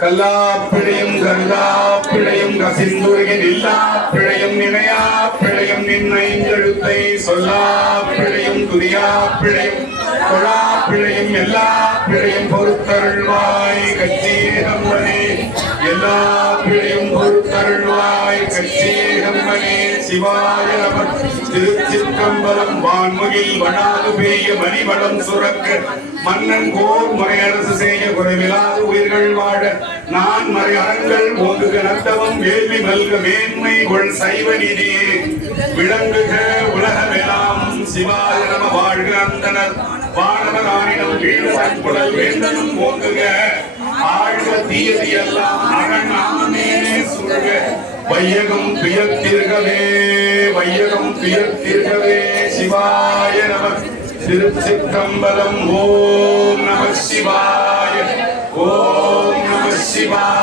கல்லாப்பிழையும் கல்லாப்பிழையும் கசிந்துருகின் இல்லாப்பிழையும் நினையாப்பிழையும் நின்னைந்தெழுத்தை சொல்லாப்பிழையும் துதியாப்பிழையும் கொழாப்பிழையும் எல்லா பிழையும் பொறுத்தருள்வாய் கச்சீகம்பனே எல்லா பிழையும் பொறுத்தருள்வாய் கச்சீகம்பனே சிவாய நம திருச்சிற்றம்பலம் வான்முகில் வனாது பெய்ய மணிவளம் சுரக்க மன்னன் கோர் முறையரசு செய்ய குறைவிலாது உயிர்கள் வாழ நான் மறை அறங்கள் ஓங்குக நத்தவம் வேள்வி மல்க மேன்மை கொள் சைவ நிதியே விளங்குக உலகமெல்லாம் சிவாய நம வாழ்க அந்தனர் வானவரானிடம் வீடு சண்புடல் வேந்தனும் ஓங்குக ஆழ்க தீயது எல்லாம் அரணாமே சுழ்க வையகம் துயர்த்திருகவே வையகம் துயர்த்திருகவே சிவாய நம திருச்சிற்றம்பலம் ஓம் நம சிவாய ஓம் நம சிவாய